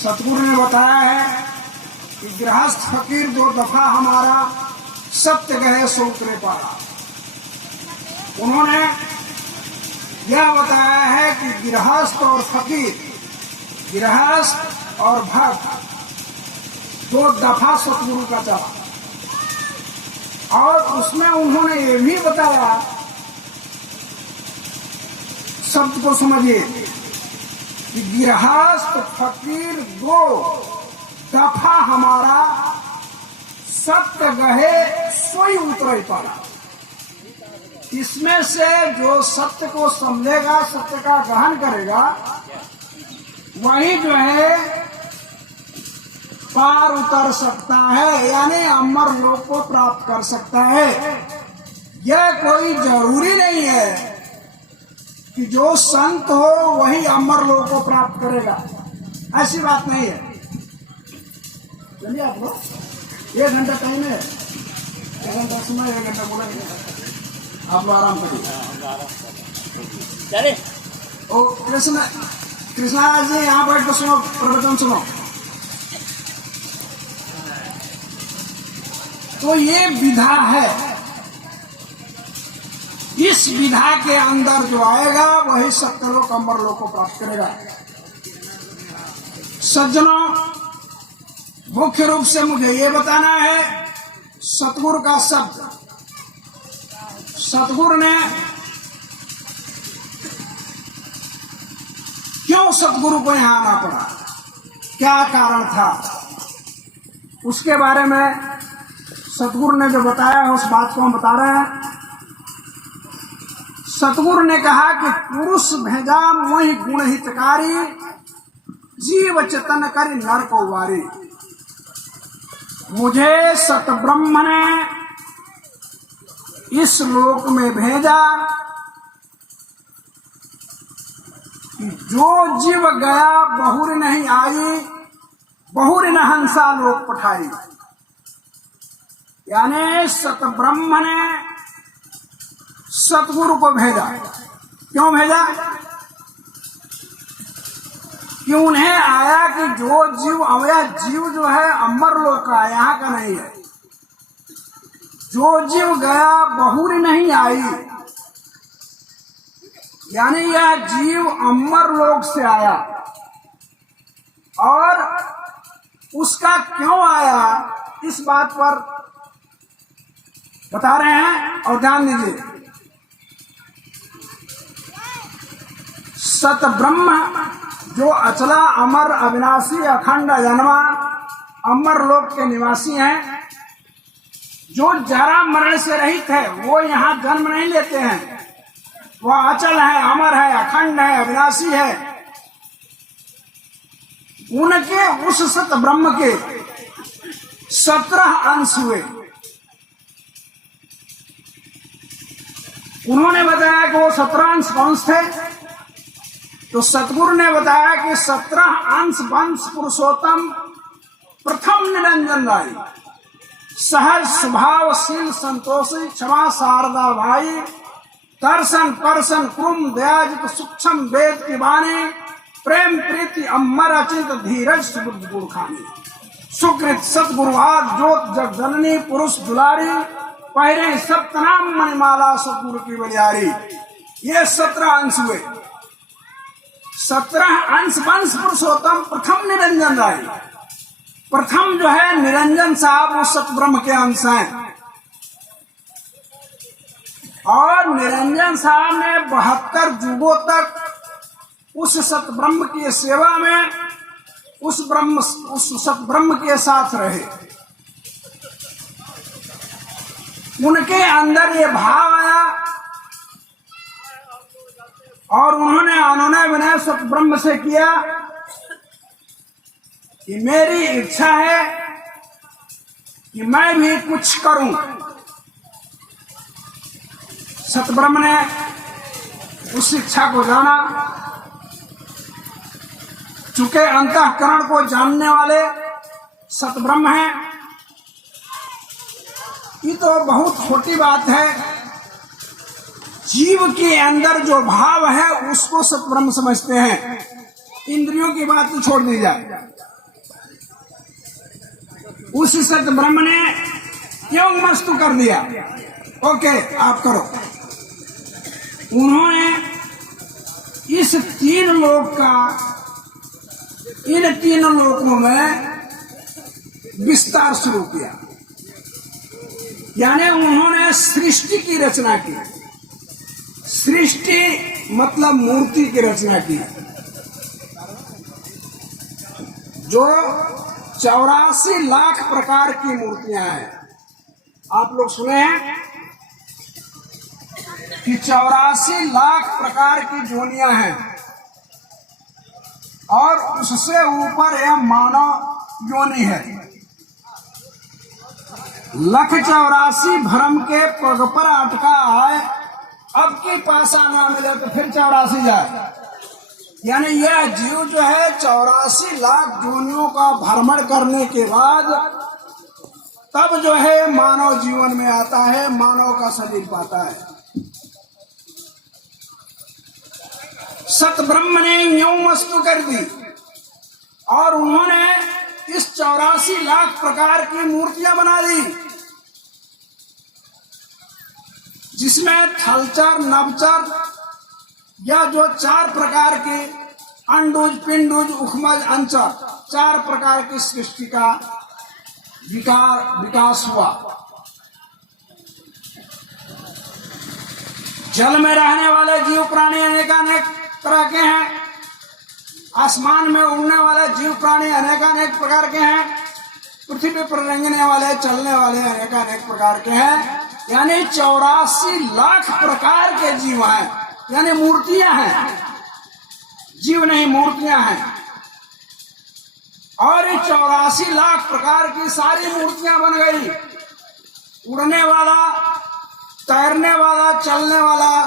सतगुरु ने बताया है कि गृहस्थ फकीर दो दफा हमारा सत्य गहे सो उतरे पारा। उन्होंने यह बताया है कि गृहस्थ और फकीर, गृहस्थ और भक्त दो दफा सतगुरु का चला, और उसमें उन्होंने ये भी बताया, शब्द को समझिए, कि गृहस्थ फकीर दो दफा हमारा सत्य गहे सोई उतरे पारा। इसमें से जो सत्य को समझेगा, सत्य का ग्रहण करेगा, वही जो है पार उतर सकता है, यानी अमर लोक को प्राप्त कर सकता है। यह कोई जरूरी नहीं है कि जो संत हो वही अमर लोक को प्राप्त करेगा, ऐसी बात नहीं है। चलिए आप लोग 1 घंटा टाइम है, 1 घंटा समय, 1 घंटा बोलेंगे, आप लोग आराम करिए। ओ कृष्णा जी यहाँ बैठ कर सुनो, प्रवचन सुनो। तो ये विधा है, इस विधा के अंदर जो आएगा वही सत्यलोक अमरलोक को प्राप्त करेगा। सज्जनों, मुख्य रूप से मुझे ये बताना है सतगुरु का शब्द। सतगुरु ने क्यों सतगुरु को यहां आना पड़ा, क्या कारण था, उसके बारे में सतगुरु ने जो बताया है उस बात को हम बता रहे हैं। सतगुरु ने कहा कि पुरुष भेजा मोहि गुण हितकारी, जीव चेतन करि नर को वारी। मुझे सतब्रह्म ने इस लोक में भेजा कि जो जीव गया बहुर नहीं आई, बहुर न हंसा लोक पठाई। यानी सतब्रह्म ने सतगुरु को भेजा। क्यों भेजा? कि उन्हें आया कि जो जीव अवया जीव जो है अमर लोक का, यहाँ का नहीं है। जो जीव गया बहुरी नहीं आई, यानी यह जीव अमर लोक से आया। और उसका क्यों आया, इस बात पर बता रहे हैं और ध्यान दीजिए। सत ब्रह्म जो अचला अमर अविनाशी अखंड जन्मा अमर लोक के निवासी हैं, जो जरा मरण से रहित है, वो यहाँ जन्म नहीं लेते हैं। वह अचल है, अमर है, अखंड है, अविनाशी है। उनके उस सत ब्रह्म के 17 अंश हुए। उन्होंने बताया कि वो 17 अंश वंश थे, तो सतगुरु ने बताया कि 17 अंश वंश पुरुषोत्तम प्रथम निरंजन राय, सहज स्वभावशील संतोषी क्षमा शारदा भाई, दर्शन पर्शन क्रुम दयाजित सूक्ष्म वेद की वाणी, प्रेम प्रीति अमर अचिंत धीरज सुबुद्ध गुण खानी, सुकृत सतगुरुवाद ज्योत जग जननी पुरुष दुलारी, पहरे सप्तनाम मणिमाला सतगुरु की बलियारी। ये 17 अंश हुए। 17 अंश वंश पुरुषोत्तम प्रथम निरंजन राय। प्रथम जो है निरंजन साहब, वो सतब्रह्म के अंश हैं। और निरंजन साहब ने 72 युगों तक उस सतब्रह्म की सेवा में उस सतब्रह्म के साथ रहे। उनके अंदर ये भाव आया और उन्होंने अनुनय विनय सतब्रह्म से किया कि मेरी इच्छा है कि मैं भी कुछ करूं। सतब्रह्म ने उस इच्छा को जाना। चूंकि अंतःकरण को जानने वाले सतब्रह्म हैं, ये तो बहुत छोटी बात है। जीव के अंदर जो भाव है उसको सतब्रह्म समझते हैं। इंद्रियों की बात तो छोड़ दी जाए। उस सत ब्रह्म ने क्यों मस्तु कर दिया? ओके, आप करो। उन्होंने इस तीन लोक का इन तीनों लोकों में विस्तार शुरू किया, यानी उन्होंने सृष्टि की रचना की। सृष्टि मतलब मूर्ति की रचना की, जो 84 लाख प्रकार की मूर्तियां हैं। आप लोग सुने हैं कि 84 लाख प्रकार की जोनियां हैं, और उससे ऊपर यह मानव योनि है। 184 भ्रम के पग पर अटका है, अब की पासा ना मिले तो फिर 84 जाए। यानी यह जीव जो है 84 लाख योनियों का भ्रमण करने के बाद तब जो है मानव जीवन में आता है, मानव का शरीर पाता है। सत ब्रह्म ने यूं वस्तु कर दी, और उन्होंने इस 84 लाख प्रकार की मूर्तियां बना दी, जिसमें थलचर, नवचर या जो 4 प्रकार के अंडुज, पिंडुज, उखमज, अंचर 4 प्रकार की सृष्टि का विकास हुआ। जल में रहने वाले जीव प्राणी अनेकानेक तरह के हैं, आसमान में उड़ने वाले जीव प्राणी अनेकानेक प्रकार के हैं, पृथ्वी पर रेंगने वाले, चलने वाले अनेकानेक प्रकार के हैं। यानी 84 लाख प्रकार के जीव हैं, यानी मूर्तियां हैं, जीव नहीं मूर्तियां हैं। और ये 84 लाख प्रकार की सारी मूर्तियां बन गई। उड़ने वाला, तैरने वाला, चलने वाला,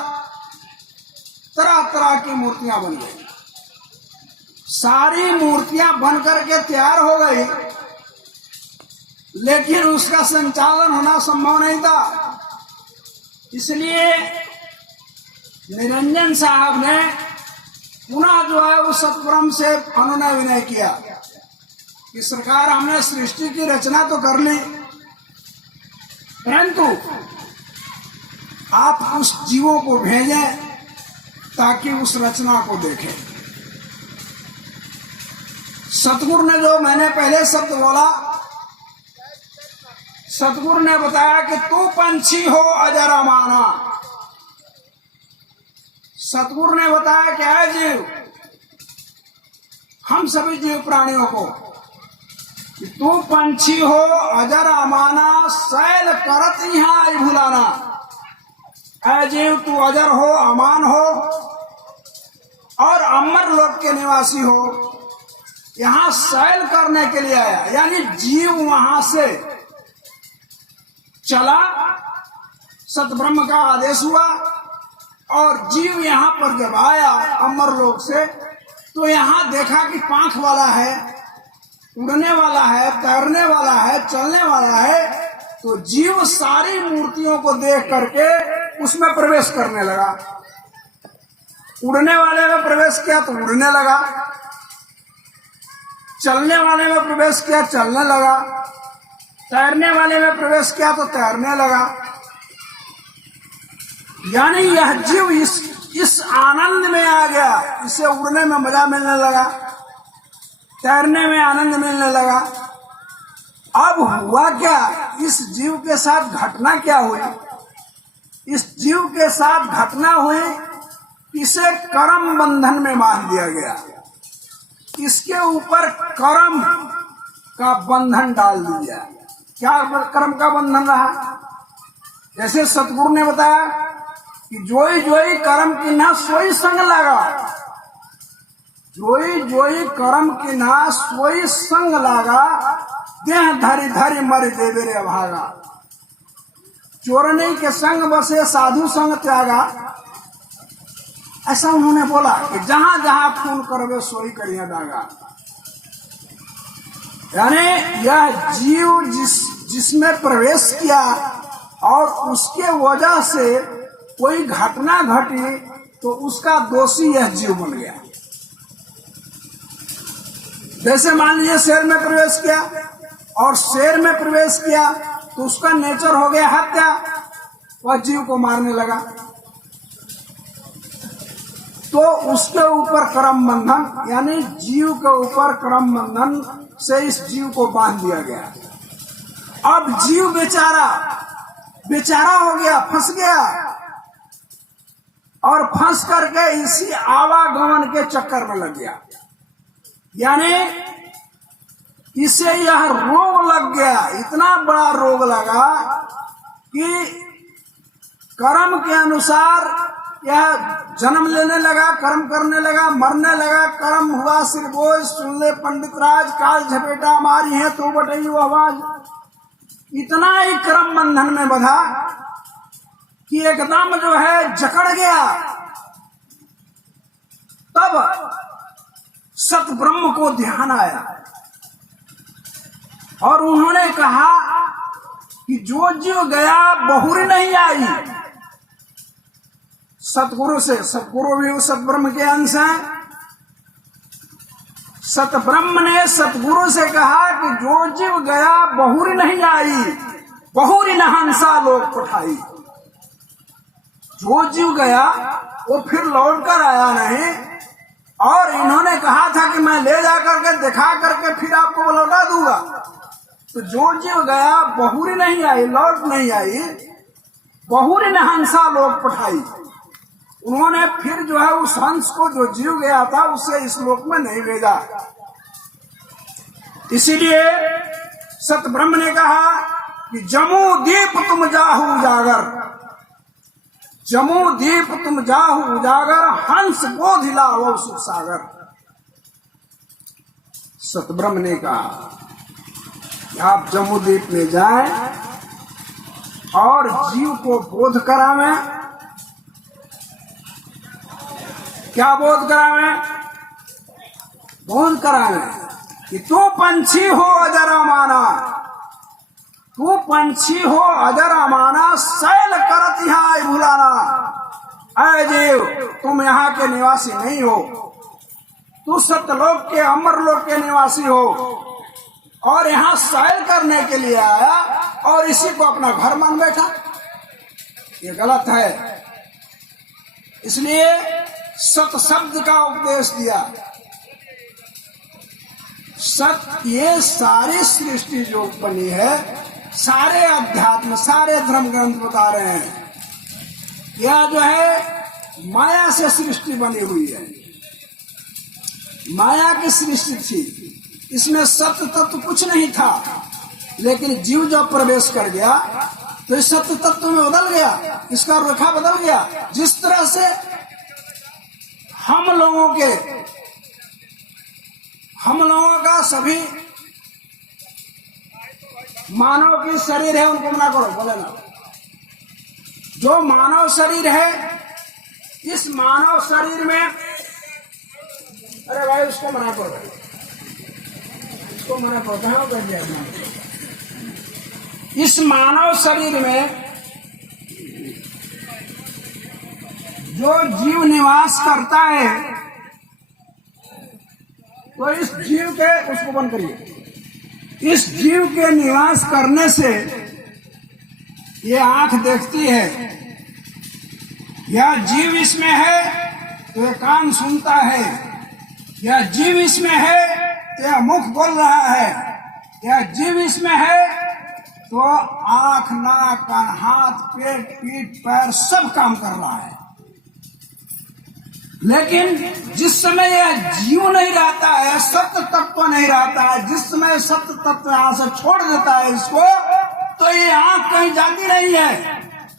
तरह तरह की मूर्तियां बन गई। सारी मूर्तियां बनकर के तैयार हो गई, लेकिन उसका संचालन होना संभव नहीं था। इसलिए निरंजन साहब ने पुनः जो है उस सतब्रह्म से अनुनय विनय किया कि सरकार, हमने सृष्टि की रचना तो कर ली, परंतु आप उस जीवों को भेजें ताकि उस रचना को देखें। सतगुरु ने जो मैंने पहले शब्द बोला, सतगुरु ने बताया कि तू पंछी हो अजर अमाना। सतगुरु ने बताया कि है जीव, हम सभी जीव प्राणियों को, कि तू पंछी हो अजर अमाना, सैल करत यहाँ आई भुलाना। है जीव, तू अजर हो, अमान हो और अमर लोक के निवासी हो, यहाँ सैल करने के लिए आया। यानी जीव वहां से चला, सतब्रह्म का आदेश हुआ, और जीव यहाँ पर जब आया अमर लोक से, तो यहाँ देखा कि पांख वाला है, उड़ने वाला है, तैरने वाला है, चलने वाला है। तो जीव सारी मूर्तियों को देख करके उसमें प्रवेश करने लगा। उड़ने वाले में प्रवेश किया तो उड़ने लगा, चलने वाले में प्रवेश किया, चलने लगा, तैरने वाले में प्रवेश किया तो तैरने लगा। यानी यह जीव इस आनंद में आ गया, इसे उड़ने में मजा मिलने लगा, तैरने में आनंद मिलने लगा। अब हुआ क्या, इस जीव के साथ घटना क्या हुई? इस जीव के साथ घटना हुई, इसे कर्म बंधन में बांध दिया गया। इसके ऊपर कर्म का बंधन डाल दिया। क्या कर्म का बंधन रहा? जैसे सतगुरु ने बताया कि जोई जोई कर्म की ना सोई संग लगा। जोई जोई कर्म की ना सोई संग लागा, देह धरी धरी मर देवे रे भागा। चोरनी के संग बसे साधु संग त्यागा। ऐसा उन्होंने बोला कि जहां जहां खून करवे सोई करिया दागा। यानी यह जीव जिसमें प्रवेश किया और उसके वजह से कोई घटना घटी तो उसका दोषी यह जीव बन गया। जैसे मान लीजिए शहर में प्रवेश किया, और शेर में प्रवेश किया तो उसका नेचर हो गया हत्या, वह जीव को मारने लगा, तो उसके ऊपर कर्म बंधन, यानी जीव के ऊपर कर्म बंधन से इस जीव को बांध दिया गया। अब जीव बेचारा हो गया, फंस गया, और फंस करके इसी आवागमन के चक्कर में लग गया। यानी इसे यह रोग लग गया, इतना बड़ा रोग लगा कि कर्म के अनुसार यह जन्म लेने लगा, कर्म करने लगा, मरने लगा। कर्म हुआ सिर बोझ, सुन ले पंडित राज, काल झपेटा हमारी है तो बटई वो आवाज। इतना ही कर्म बंधन में बंधा कि एकदम जो है जकड़ गया। तब सत ब्रह्म को ध्यान आया और उन्होंने कहा कि जो जीव गया बहुरी नहीं आई। सतगुरु से, सतगुरु भी उस सतब्रह्म के अंश हैं। सतब्रह्म ने सतगुरु से कहा कि जो जीव गया बहुरी नहीं आई, बहुरी न हंसा लोक पठाई। जो जीव गया वो फिर लौट कर आया नहीं, और इन्होंने कहा था कि मैं ले जाकर के दिखा करके फिर आपको लौटा दूंगा। तो जो जीव गया बहुरी नहीं आई, लौट नहीं आई, बहुरी न हंसा लोक पठाई। उन्होंने फिर जो है उस हंस को, जो जीव गया था, उसे इस लोक में नहीं भेजा। इसीलिए सतब्रह्म ने कहा कि जमू दीप तुम जाहू उजागर, जमू दीप तुम जाहू उजागर, हंस बोध लाओ सुख सागर। सतब्रह्म ने कहा कि आप जम्मू द्वीप में जाएं और जीव को बोध करावें। क्या बोध करावें? बोध करावें कि तू पंछी हो अजर अमाना, तू पंछी हो अजर अमाना, सैल करत यहाँ भुलाना। अय जीव, तुम यहाँ के निवासी नहीं हो, तू सत्यलोक के, अमरलोक के निवासी हो, और यहाँ सैल करने के लिए आया और इसी को अपना घर मान बैठा। ये गलत है। इसलिए सत शब्द का उपदेश दिया। सत, ये सारी सृष्टि जो बनी है, सारे अध्यात्म, सारे धर्म ग्रंथ बता रहे हैं, यह जो है माया से सृष्टि बनी हुई है। माया की सृष्टि थी, इसमें सत्य तत्व कुछ नहीं था। लेकिन जीव जब प्रवेश कर गया तो इस सत्य तत्व में बदल गया, इसका रेखा बदल गया। जिस तरह से हम लोगों का सभी मानव की शरीर है, उनको मना करो, बोले ना। जो मानव शरीर है, इस मानव शरीर में, अरे भाई उसको मना करो, उसको मना करो, कहाँ कर दिया? इस मानव शरीर में जो जीव निवास करता है, तो इस जीव के, उसको बंद करिए, इस जीव के निवास करने से ये आंख देखती है, यह जीव इसमें है तो ये कान सुनता है, यह जीव इसमें है तो यह मुख बोल रहा है, यह जीव इसमें है तो आंख, नाक, कान, हाथ, पेट, पीठ, पैर सब काम कर रहा है। लेकिन जिस समय यह जीव नहीं रहता है, सत्य तत्व नहीं रहता है, जिस समय सत्य तत्व यहाँ से छोड़ देता है इसको, तो ये आंख कहीं जाती नहीं है,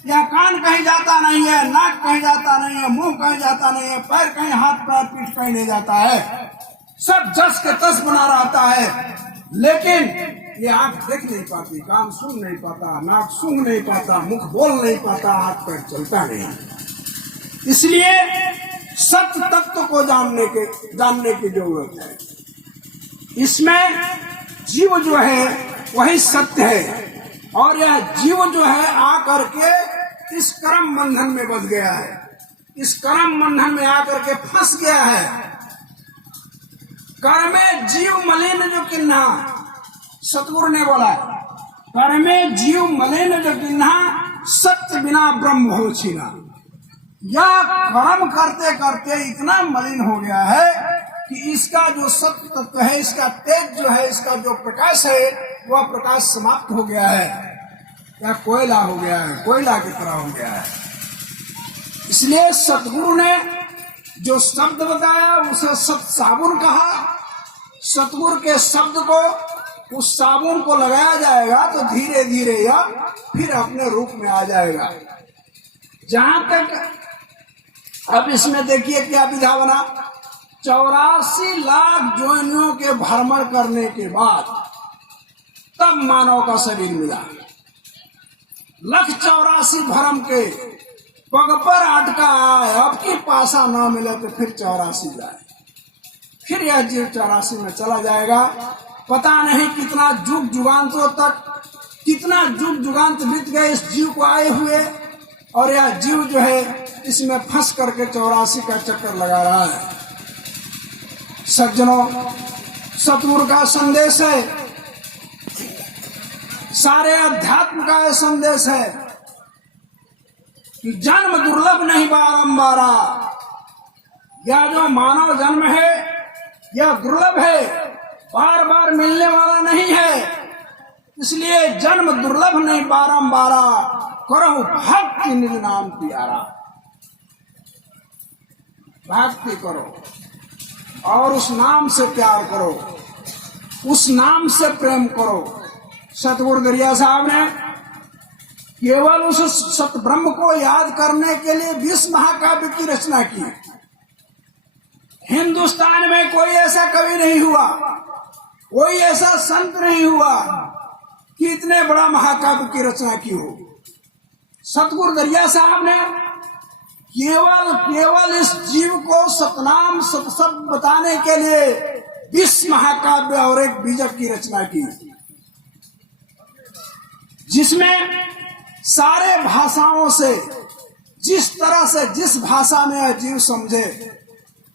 यह कान कहीं जाता नहीं है, नाक कहीं जाता नहीं है, मुंह कहीं जाता नहीं है, पैर कहीं, हाथ पैर पीठ कहीं नहीं जाता है, सब जस के तस बना रहता है। लेकिन ये आंख देख नहीं पाती, कान सुन नहीं पाता, नाक सूंघ नहीं पाता, मुख बोल नहीं पाता, हाथ पैर चलता नहीं। इसलिए सत्य तत्व को जानने की जरूरत है। इसमें जीव जो है वही सत्य है, और यह जीव जो है आकर के इस कर्म बंधन में बंध गया है, इस कर्म बंधन में आकर के फंस गया है। कर्मे जीव मलिन जो किन्ना, सतगुरु ने बोला कर में जीव मलिन जो गिन्हा सत्य बिना ब्रह्म हो छीना। यह कर्म करते करते इतना मलिन हो गया है कि इसका जो सत्य तत्व है, इसका तेज जो है, इसका जो प्रकाश है, वह प्रकाश समाप्त हो गया है, या कोयला हो गया है, कोयला की तरह हो गया है। इसलिए सतगुरु ने जो शब्द बताया उसे सत साबुन कहा। सतगुरु के शब्द को, उस साबुन को लगाया जाएगा तो धीरे धीरे यह फिर अपने रूप में आ जाएगा। जहां तक अब इसमें देखिए क्या विधा बना। 84 लाख योनियों के भ्रमण करने के बाद तब मानव का शरीर मिला। 184 भ्रम के पग पर अटका आए, अब की पासा ना मिले तो फिर 84 जाए, फिर यह जीव 84 में चला जाएगा। पता नहीं कितना जुग जुगांतों तक, कितना जुग जुगांत बीत गए इस जीव को आए हुए, और यह जीव जो है इसमें फंस करके 84 का चक्कर लगा रहा है। सज्जनों, सतगुरु का संदेश है, सारे अध्यात्म का संदेश है कि जन्म दुर्लभ नहीं बारंबारा। यह जो मानव जन्म है यह दुर्लभ है, बार बार मिलने वाला नहीं है। इसलिए जन्म दुर्लभ नहीं बारंबारा, करो भक्ति निज नाम प्यारा। भक्ति करो और उस नाम से प्यार करो, उस नाम से प्रेम करो। सतगुरु दरिया साहब ने केवल उस सत ब्रह्म को याद करने के लिए 20 महाकाव्य की रचना की। हिंदुस्तान में कोई ऐसा कवि नहीं हुआ, कोई ऐसा संत नहीं हुआ कि इतने बड़ा महाकाव्य की रचना की हो। सतगुरु दरिया साहब ने केवल इस जीव को सतनाम सतशब्द बताने के लिए 20 महाकाव्य और एक बीजक की रचना की, जिसमें सारे भाषाओं से जिस तरह से जिस भाषा में यह जीव समझे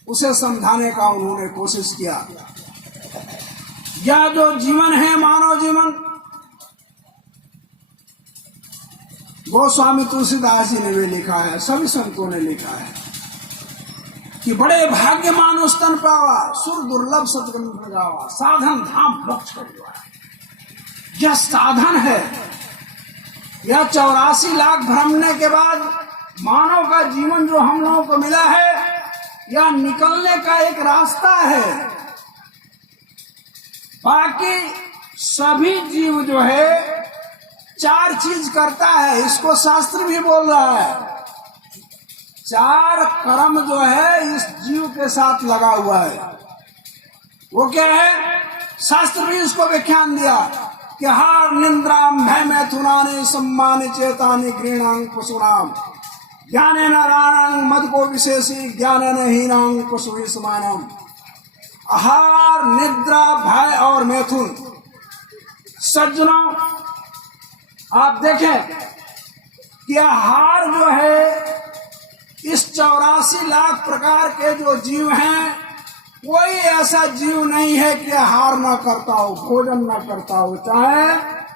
उसे समझाने का उन्होंने कोशिश किया। यह जो जीवन है मानव जीवन, गोस्वामी तुलसीदास जी ने भी लिखा है, सभी संतों ने लिखा है कि बड़े भाग्यमान उस्तन पावा, सुर दुर्लभ सतग्रंथ गावा, साधन धाम मोक्ष करवा। यह साधन है। यह 84 लाख भ्रमने के बाद मानव का जीवन जो हम लोगों को मिला है, यह निकलने का एक रास्ता है। बाकी सभी जीव जो है 4 चीज करता है, इसको शास्त्र भी बोल रहा है। 4 कर्म जो है इस जीव के साथ लगा हुआ है। वो क्या है? शास्त्र भी इसको व्याख्यान दिया कि हार निंद्राम भय मैथुनानि सम्मानि चेतानि घृणांग पशुनाम ज्ञाने न राणांग मद को विशेषी ज्ञाने न हीनांग पशु समानम। आहार, निद्रा, भय और मैथुन। सज्जनों, आप देखें कि आहार जो है इस 84 लाख प्रकार के जो जीव हैं, कोई ऐसा जीव नहीं है कि आहार ना करता हो, भोजन ना करता हो, चाहे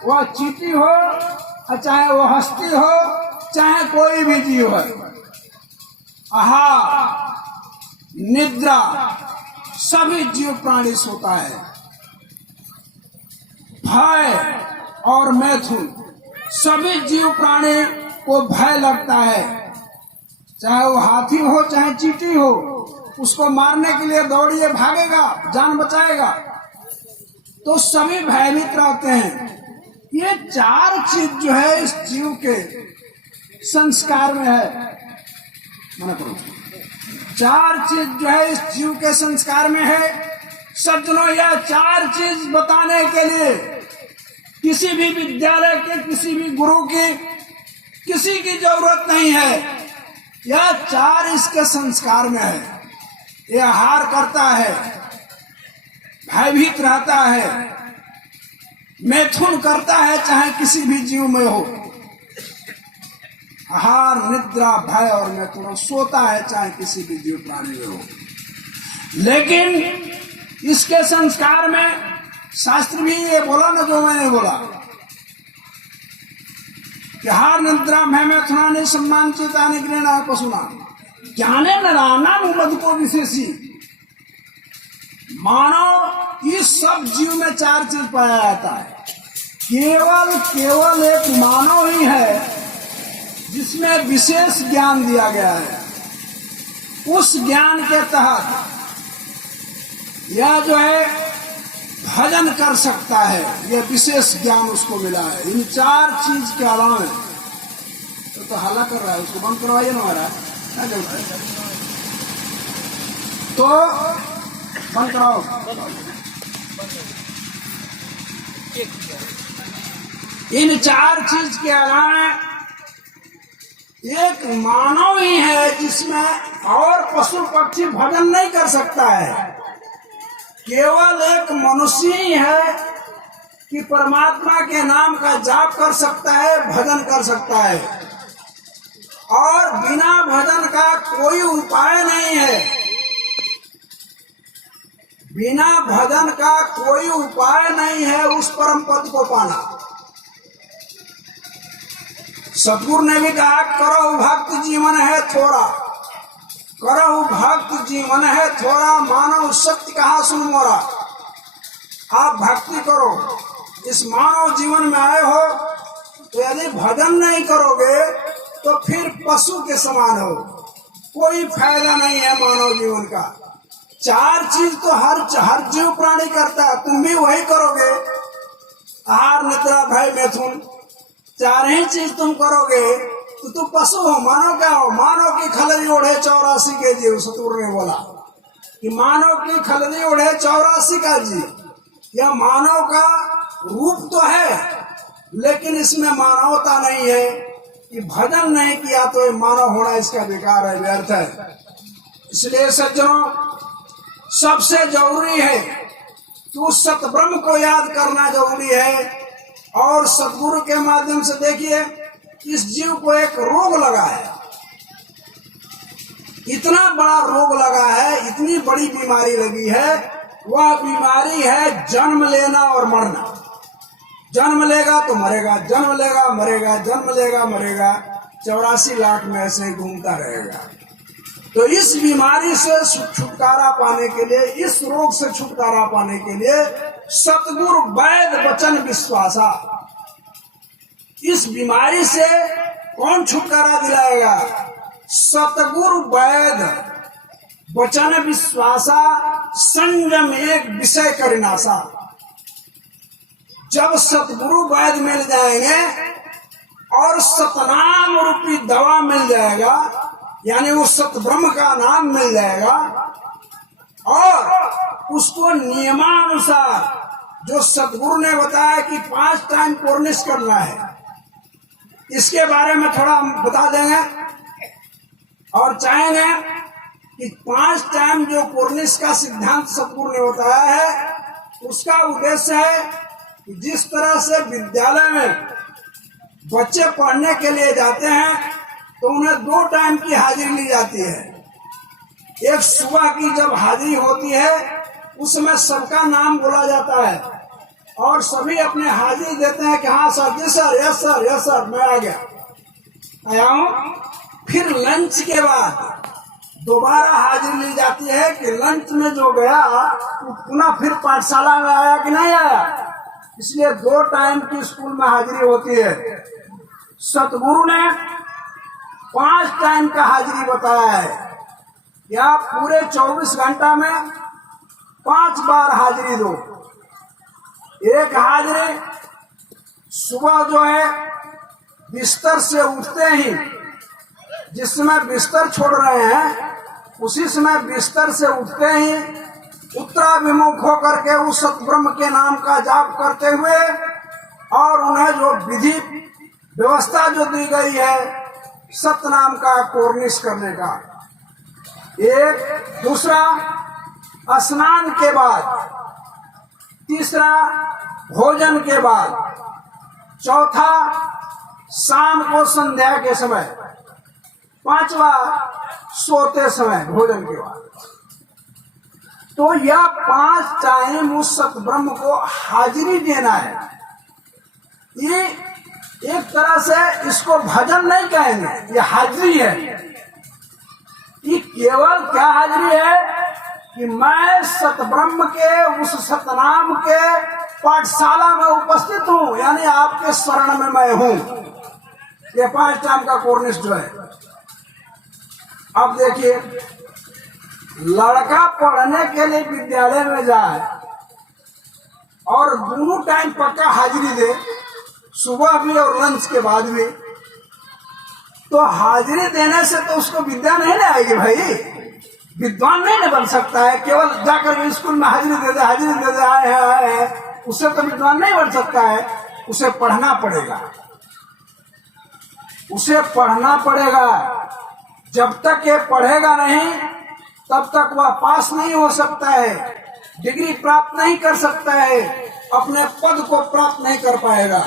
वह चींटी हो, चाहे वह हस्ती हो, चाहे कोई भी जीव है। आहार, निद्रा, सभी जीव प्राणी सोता है। भय और मैथुन, सभी जीव प्राणी को भय लगता है, चाहे वो हाथी हो चाहे चींटी हो, उसको मारने के लिए दौड़िए, भागेगा, जान बचाएगा। तो सभी भयभीत रहते हैं। ये 4 चीज जो है इस जीव के संस्कार में है। मना करो, 4 चीज जो है इस जीव के संस्कार में है। सज्जनों, यह 4 चीज बताने के लिए किसी भी विद्यालय के, किसी भी गुरु की, किसी की जरूरत नहीं है। यह 4 इसके संस्कार में है। यह आहार करता है, भयभीत रहता है, मैथुन करता है, चाहे किसी भी जीव में हो। आहार, निद्रा, भय और मैथुन, सोता है चाहे किसी भी जीव प्राणी में हो। लेकिन इसके संस्कार में शास्त्र भी ये बोला ना जो मैंने बोला कि हार निद्रा में मैथुना सम्मान चेता निग्रहणा पशुना ज्ञाने नाना मद को विशेषी। मानव इस सब जीव में चार चीज पाया जाता है। केवल एक मानव ही है जिसमें विशेष ज्ञान दिया गया है। उस ज्ञान के तहत यह जो है भजन कर सकता है, यह विशेष ज्ञान उसको मिला है। इन चार चीज के अलावा तो हल्ला कर रहा है, उसको बंद करवाइए ना हमारा, तो बंद कराओ। इन चार चीज के अलावा एक मानव ही है जिसमें और पशु पक्षी भजन नहीं कर सकता है। केवल एक मनुष्य ही है कि परमात्मा के नाम का जाप कर सकता है, भजन कर सकता है, और बिना भजन का कोई उपाय नहीं है। बिना भजन का कोई उपाय नहीं है उस परम पद को पाना। सतगुरु ने भी कहा करो भक्त जीवन है थोड़ा, करो भक्त जीवन है थोड़ा, मानव शक्ति कहा सुन मोरा। आप भक्ति करो, इस मानव जीवन में आए हो तो यदि भजन नहीं करोगे तो फिर पशु के समान हो, कोई फायदा नहीं है मानव जीवन का। चार चीज तो हर जीव प्राणी करता है, तुम भी वही करोगे। आहार निद्रा भय मैथुन, चार ही चीज तुम करोगे तो तुम पशु हो। मानव क्या हो? मानव की खलरी ओढ़े 84 के जीव। सतगुरु ने बोला कि मानव की खलरी ओढ़े 84 का जीव। यह मानव का रूप तो है लेकिन इसमें मानवता नहीं है। कि भजन नहीं किया तो ये मानव होना इसका बेकार है, व्यर्थ है। इसलिए सज्जनों, सबसे जरूरी है कि उस सतब्रह्म को याद करना जरूरी है। और सतगुरु के माध्यम से देखिए, इस जीव को एक रोग लगा है, इतना बड़ा रोग लगा है, इतनी बड़ी बीमारी लगी है। वह बीमारी है जन्म लेना और मरना। जन्म लेगा तो मरेगा, जन्म लेगा मरेगा, जन्म लेगा मरेगा, 84 लाख में ऐसे ही घूमता रहेगा। तो इस बीमारी से छुटकारा पाने के लिए, इस रोग से छुटकारा पाने के लिए सतगुरु वैद वचन विश्वासा। इस बीमारी से कौन छुटकारा दिलाएगा? सतगुरु वैद वचन विश्वासा, संयम एक विषय करिनासा। जब सतगुरु वैद मिल जाएंगे और सतनाम रूपी दवा मिल जाएगा, यानी उस सतब्रह्म का नाम मिल जाएगा, और उसको नियमानुसार जो सतगुरु ने बताया कि 5 टाइम पूर्णिश करना है, इसके बारे में थोड़ा हम बता देंगे। और चाहेंगे कि 5 टाइम जो पूर्णिश का सिद्धांत सतगुरु ने बताया है, उसका उद्देश्य है कि जिस तरह से विद्यालय में बच्चे पढ़ने के लिए जाते हैं तो उन्हें 2 टाइम की हाजिरी ली जाती है। एक सुबह की जब हाजिरी होती है उसमें सबका नाम बोला जाता है और सभी अपने हाजिरी देते हैं कि हाँ सर, जी sir, yes sir, yes sir, मैं आ गया, आया हूँ। फिर लंच के बाद दोबारा हाजिरी ली जाती है कि लंच में जो गया वो पुनः फिर पाठशाला में आया कि नहीं आया। इसलिए 2 टाइम की स्कूल में हाजिरी होती है। सतगुरु ने 5 टाइम का हाजिरी बताया है। या पूरे 24 घंटा में 5 बार हाजिरी दो। एक हाजिरी सुबह जो है बिस्तर से उठते ही, जिस समय बिस्तर छोड़ रहे हैं उसी समय बिस्तर से उठते ही उत्तराभिमुख होकर के उस सतब्रह्म के नाम का जाप करते हुए, और उन्हें जो विधि व्यवस्था जो दी गई है सतनाम का पूर्णिश करने का। एक, दूसरा स्नान के बाद, तीसरा भोजन के बाद, चौथा शाम को संध्या के समय, 5वां सोते समय भोजन के बाद। तो यह 5 टाइम उस सतब्रह्म को हाजिरी देना है। ये एक तरह से इसको भजन नहीं कहेंगे, ये हाजिरी है। ये केवल क्या हाजिरी है कि मैं सतब्रह्म के उस सतनाम के पाठशाला में उपस्थित हूं, यानी आपके शरण में मैं हूं। ये 5 टाइम का कोर्निश जो है। अब देखिए, लड़का पढ़ने के लिए विद्यालय में जाए और दोनों टाइम पक्का हाजिरी दे, सुबह भी और लंच के बाद भी, तो हाजिरी देने से तो उसको विद्या नहीं ना आएगी भाई। विद्वान नहीं बन सकता है केवल जाकर स्कूल में हाजिरी दे आए हैं, उससे तो विद्वान नहीं बन सकता है। उसे पढ़ना पड़ेगा, उसे पढ़ना पड़ेगा। जब तक ये पढ़ेगा नहीं तब तक वह पास नहीं हो सकता है, डिग्री प्राप्त नहीं कर सकता है, अपने पद को प्राप्त नहीं कर पाएगा।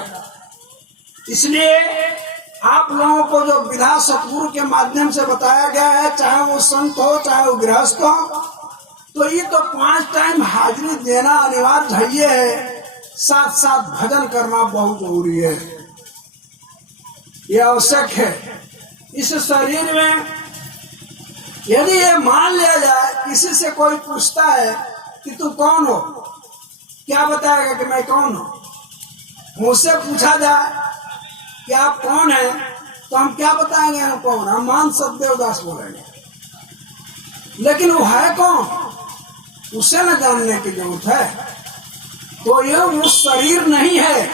इसलिए आप लोगों को जो विधा सतगुरु के माध्यम से बताया गया है, चाहे वो संत हो चाहे वो गृहस्थ हो, तो ये तो 5 टाइम हाजिरी देना अनिवार्य है। साथ साथ भजन करना बहुत जरूरी है, यह आवश्यक है। इस शरीर में यदि ये मान लिया जाए, किसी से कोई पूछता है कि तू कौन हो, क्या बताएगा कि मैं कौन हूं। मुझसे पूछा जाए कि आप कौन हैं, तो हम क्या बताएंगे हम कौन। हम मान सतदेव दास बोलेंगे, लेकिन वो है कौन उसे न जानने की जरूरत है। तो ये वो शरीर नहीं है,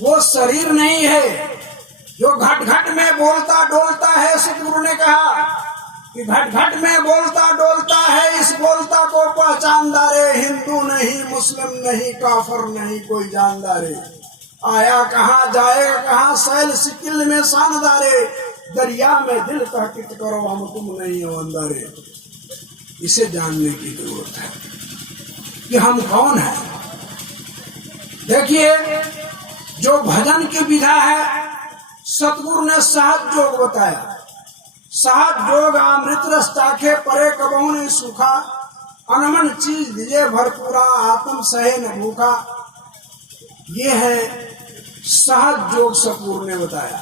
वो शरीर नहीं है जो घट घट में बोलता डोलता है। सतगुरु ने कहा कि घट घट में बोलता डोलता है, इस बोलता को पहचानदारे। हिंदू नहीं, मुस्लिम नहीं, काफर नहीं, कोई जानदारे। आया कहाँ जाएगा कहाँ, सैल सिकिल में शानदारे। दरिया में दिल तहकीक करो, हम तुम नहीं हो अंधारे। इसे जानने की जरूरत है कि हम कौन हैं। देखिए, जो भजन की विधा है, सतगुरु ने सहज योग बताया। सहज योग अमृत रस चाखे, परे कबहू नहीं सूखा। अनमन चीज दिए भरपूरा, आत्म सहे न भूखा। ये है सहज योग सतगुरु ने बताया।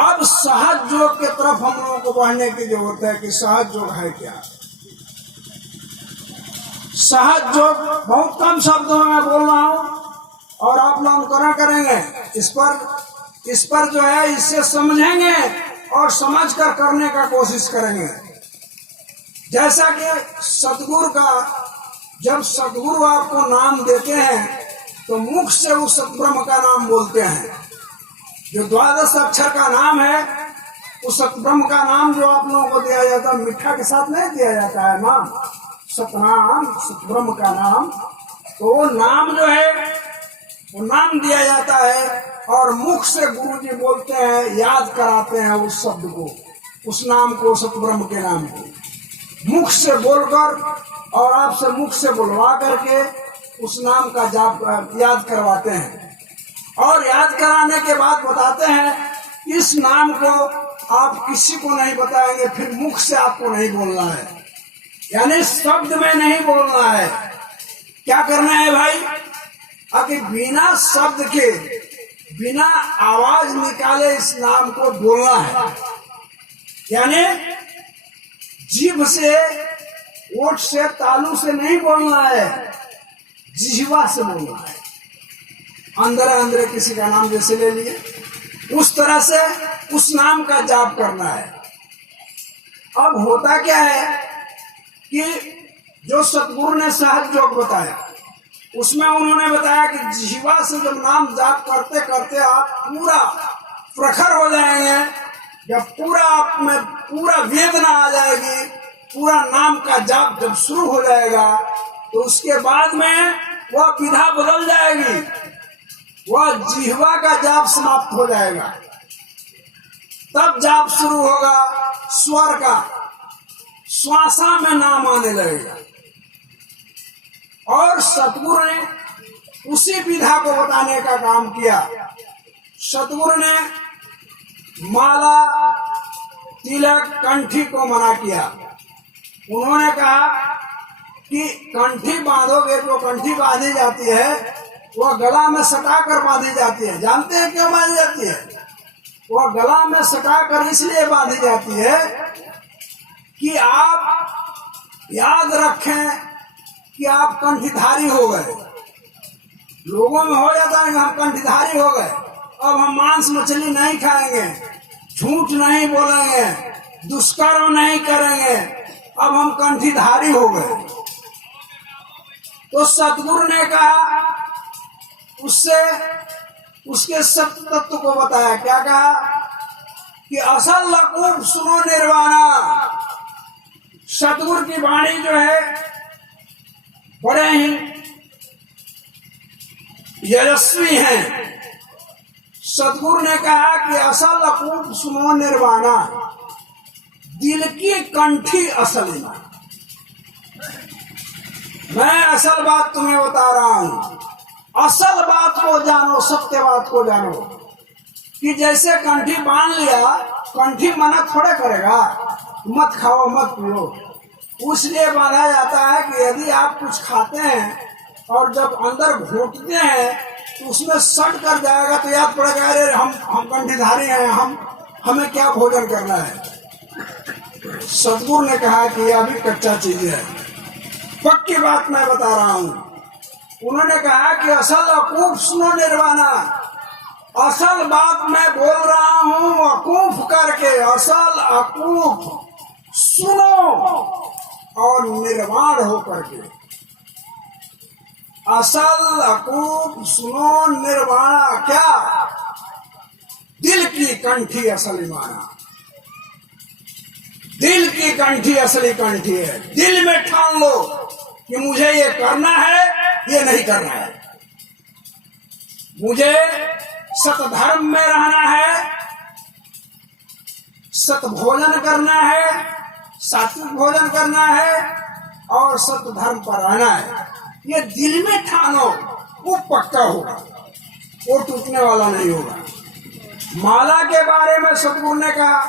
अब सहज योग के तरफ हम लोगों को बढ़ने की जरूरत है कि सहज योग है क्या। सहज योग बहुत कम शब्दों में बोल रहा हूं और आप लोग अनुकरण करेंगे। इस पर जो है इससे समझेंगे और समझकर करने का कोशिश करेंगे। जैसा कि सतगुरु का, जब सतगुरु आपको नाम देते हैं तो मुख से उस सतब्रह्म का नाम बोलते हैं। जो 12 अक्षर का नाम है, उस सतब्रह्म का नाम जो आप लोगों को दिया जाता है, मिठा के साथ नहीं दिया जाता है नाम, सतनाम, सतब्रह्म का नाम। तो वो नाम जो है वो नाम दिया जाता है और मुख से गुरुजी बोलते हैं, याद कराते हैं उस शब्द को, उस नाम को, सतब्रह्म के नाम को मुख से बोलकर और आपसे मुख से बुलवा करके उस नाम का जाप याद करवाते हैं। और याद कराने के बाद बताते हैं इस नाम को आप किसी को नहीं बताएंगे, फिर मुख से आपको नहीं बोलना है, यानी शब्द में नहीं बोलना है। क्या करना है भाई, अगर बिना शब्द के, बिना आवाज निकाले इस नाम को बोलना है। यानी जीभ से, ओठ से, तालू से नहीं बोलना है, जिह्वा से बोलना है। अंदर अंदर किसी का नाम जैसे ले लिए, उस तरह से उस नाम का जाप करना है। अब होता क्या है कि जो सतगुरु ने सहज योग बताया, उसमें उन्होंने बताया कि जिह्वा से जब नाम जाप करते करते आप पूरा प्रखर हो जाएंगे, जब पूरा आप में पूरा वेदना आ जाएगी, पूरा नाम का जाप जब शुरू हो जाएगा, तो उसके बाद में वह विधा बदल जाएगी, वह जिह्वा का जाप समाप्त हो जाएगा। तब जाप शुरू होगा स्वर का, श्वासा में नाम आने लगेगा। और सतगुरु ने उसी विधा को बताने का काम किया। सतगुरु ने माला, तिलक, कंठी को मना किया। उन्होंने कहा कि कंठी बांधोगे, जो कंठी बांधी जाती है वह गला में सटा कर बांधी जाती है। जानते हैं क्यों बांधी जाती है? वह गला में सटा कर इसलिए बांधी जाती है कि आप याद रखें कि आप कंठीधारी हो गए। लोगों में हो जाता है कि हम कंठीधारी हो गए, अब हम मांस मछली नहीं खाएंगे, झूठ नहीं बोलेंगे, दुष्कर्म नहीं करेंगे, अब हम कंठीधारी हो गए। तो सतगुरु ने कहा, उससे उसके सत्य तत्व को बताया। क्या कहा कि असल लकूब सुनो निर्वाणा। सतगुरु की वाणी जो है बड़े ही यशस्वी हैं। सतगुरु ने कहा कि असल लकूब सुनो निर्वाणा, दिल की कंठी असल ईमान। मैं असल बात तुम्हें बता रहा हूं, असल बात को जानो, सत्य बात को जानो। कि जैसे कंठी बांध लिया, कंठी मना थोड़े करेगा, मत खाओ मत पियो। उसलिए बांधा जाता है कि यदि आप कुछ खाते हैं और जब अंदर घोटते हैं तो उसमें सट कर जाएगा तो याद पड़ेगा, अरे हम कंठीधारी हैं, हमें क्या भोजन करना है। सतगुरु ने कहा कि यह भी कच्चा चीज है, पक्की बात मैं बता रहा हूं। उन्होंने कहा कि असल अकूफ सुनो निर्वाणा, असल बात मैं बोल रहा हूं अकूफ करके, असल अकूफ सुनो और निर्वाण हो करके। असल अकूफ सुनो निर्वाणा, क्या? दिल की कंठी असली माना। दिल की कंठी असली कंठी है। दिल में ठान लो कि मुझे ये करना है, ये नहीं करना है, मुझे सतधर्म में रहना है, सत भोजन करना है, सात्विक भोजन करना है और सत धर्म पर रहना है। ये दिल में ठानो, वो पक्का होगा, वो टूटने वाला नहीं होगा। माला के बारे में सतगुरु ने कहा,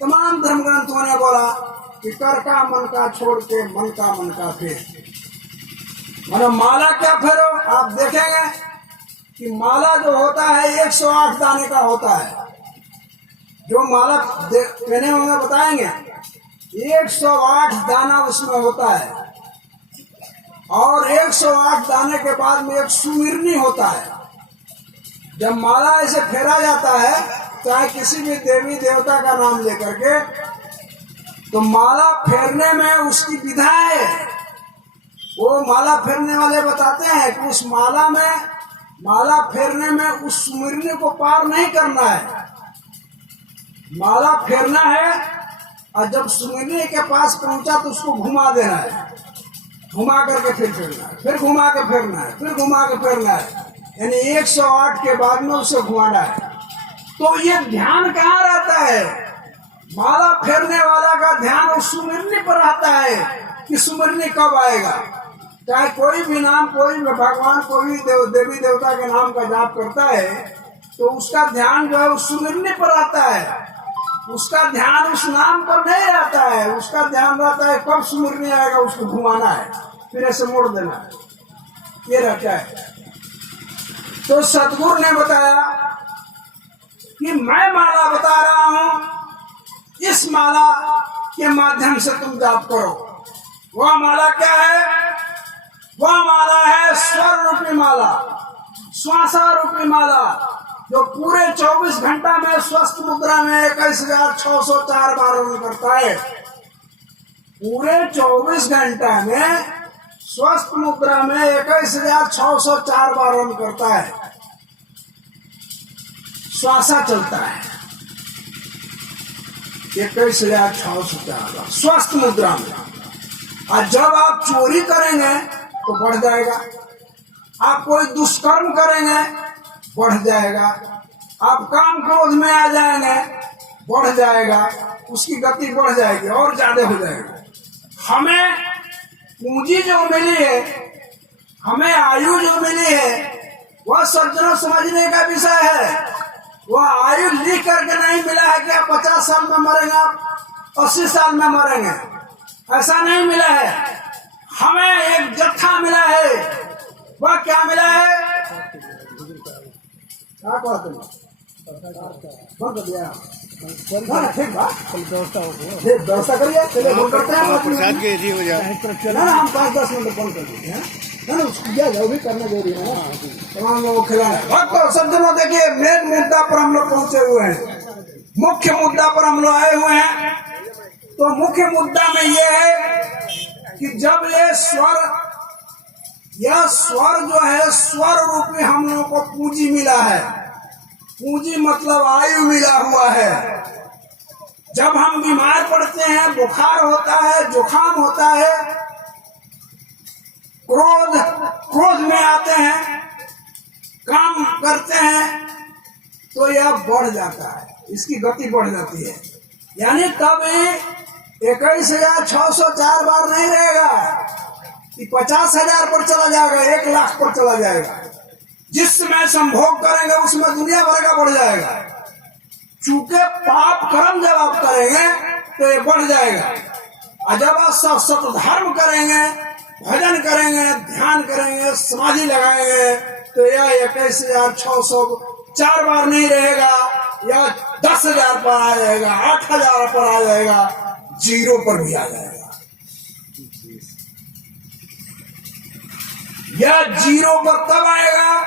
तमाम धर्म ग्रंथों ने बोला कि कर का मन का छोड़ के मन का फेर। मतलब माला क्या फेरो? आप देखेंगे कि माला जो होता है 108 दाने का होता है। जो माला पहने होंगे बताएंगे, 108 दाना उसमें होता है और 108 दाने के बाद में एक सुमिरनी होता है। जब माला ऐसे फेरा जाता है, चाहे किसी भी देवी देवता का नाम लेकर के, तो माला फेरने में उसकी विधा है। वो माला फेरने वाले बताते हैं कि उस माला फेरने में उस सुमिरनी को पार नहीं करना है। माला फेरना है और जब सुमिरनी के पास पहुंचा तो उसको घुमा देना है, घुमा करके फिर फेरना है, फिर घुमा के फेरना है, फिर घुमा के फेरना है, यानी 108 के बाद में उसे घुमाना है। तो ये ध्यान कहाँ रहता है? माला फेरने वाला का ध्यान उस सुमिरनी पर रहता है कि सुमिरनी कब आएगा। चाहे कोई भी नाम, कोई भी भगवान, कोई देवी देवता के नाम का जाप करता है तो उसका ध्यान जो है उस सुमिरनी पर रहता है, उसका ध्यान उस नाम पर नहीं रहता है। उसका ध्यान रहता है कब सुमिरनी आएगा, उसको घुमाना है, फिर ऐसे मोड़ देना है, ये रहता है। तो सतगुरु ने बताया कि मैं माला बता रहा हूं, इस माला के माध्यम से तुम जाप करो। वह माला क्या है? वह माला है स्वर रूपी माला, श्वासा रूपी माला, जो पूरे 24 घंटा में स्वस्थ मुद्रा में 21,604 बार रन करता है। पूरे 24 घंटा में स्वस्थ मुद्रा में 21,604 बार रन करता है, श्वासा चलता है 21,604 स्वस्थ मुद्रा में। और जब आप चोरी करेंगे तो बढ़ जाएगा, आप कोई दुष्कर्म करेंगे बढ़ जाएगा, आप काम क्रोध में आ जाएंगे बढ़ जाएगा, उसकी गति बढ़ जाएगी और ज्यादा हो जाएगा। हमें पूंजी जो मिली है, हमें आयु जो मिली है, वह सज्जनों समझने का विषय है। वह आयु लिख करके नहीं मिला है कि आप 50 साल में मरेंगे, आप 80 साल में मरेंगे। ऐसा नहीं मिला है। हमें एक जत्था मिला है। वह क्या मिला है? क्या कहते हैं? व्यवस्था करिए, चलिए फोन करते हैं। हम 5-10 मिनट फोन कर देते हैं ना, उसको दिया जाए, वो भी करना जरूरी है ना, तमाम लोगों को खिलाना। तो सब दिनों देखिए, मेन मुद्दा पर हम लोग पहुंचे हुए हैं, मुख्य मुद्दा पर हम लोग आए हुए हैं। तो मुख्य मुद्दा में ये है कि जब ये स्वर जो है, स्वर रूपी हम लोगों को पूंजी मिला है। पूंजी मतलब आयु मिला हुआ है। जब हम बीमार पड़ते हैं, बुखार होता है, जुकाम होता है, क्रोध में आते हैं, काम करते हैं, तो यह बढ़ जाता है, इसकी गति बढ़ जाती है। यानी कभी 21,604 बार नहीं रहेगा कि 50,000 पर चला जाएगा, 1,00,000 पर चला जाएगा। जिस समय संभोग करेंगे उसमें दुनिया भर का बढ़ जाएगा। चूंकि पाप कर्म जब आप करेंगे तो ये बढ़ जाएगा, और जब आप सतधर्म करेंगे, भजन करेंगे, ध्यान करेंगे, समाधि लगाएंगे, तो यह 21,604 बार नहीं रहेगा, या 10,000 पर आ जाएगा, 8,000 पर आ जाएगा, 0 पर भी आ जाएगा। यह 0 पर तब आएगा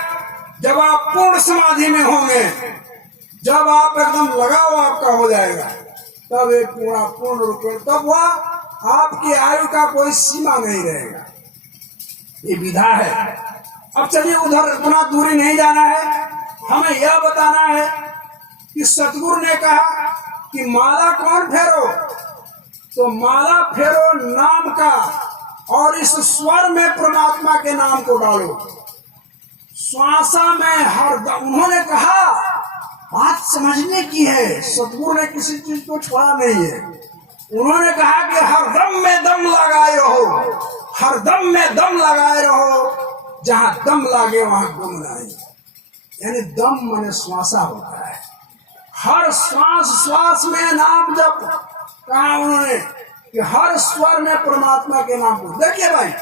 जब आप पूर्ण समाधि में होंगे, जब आप एकदम लगाव आपका हो जाएगा, तब एक पूर्ण रूप में, तब वह आपकी आयु का कोई सीमा नहीं रहेगा। ये विधा है। अब चलिए, उधर इतना दूरी नहीं जाना है, हमें यह बताना है कि सतगुरु ने कहा कि माला कौन फेरो, तो माला फेरो नाम का, और इस स्वर में परमात्मा के नाम को डालो। श्वासा में हरदम, उन्होंने कहा, बात समझने की है, सतगुरु ने किसी चीज को छोड़ा नहीं है। उन्होंने कहा कि हरदम में दम लगाए रहो, हरदम में दम लगाए रहो, जहां दम लागे वहां गम लाए। यानी दम माने श्वासा होता है। हर श्वास में नाम जप, कहा उन्होंने कि हर स्वर में परमात्मा के नाम को। देखिए भाई,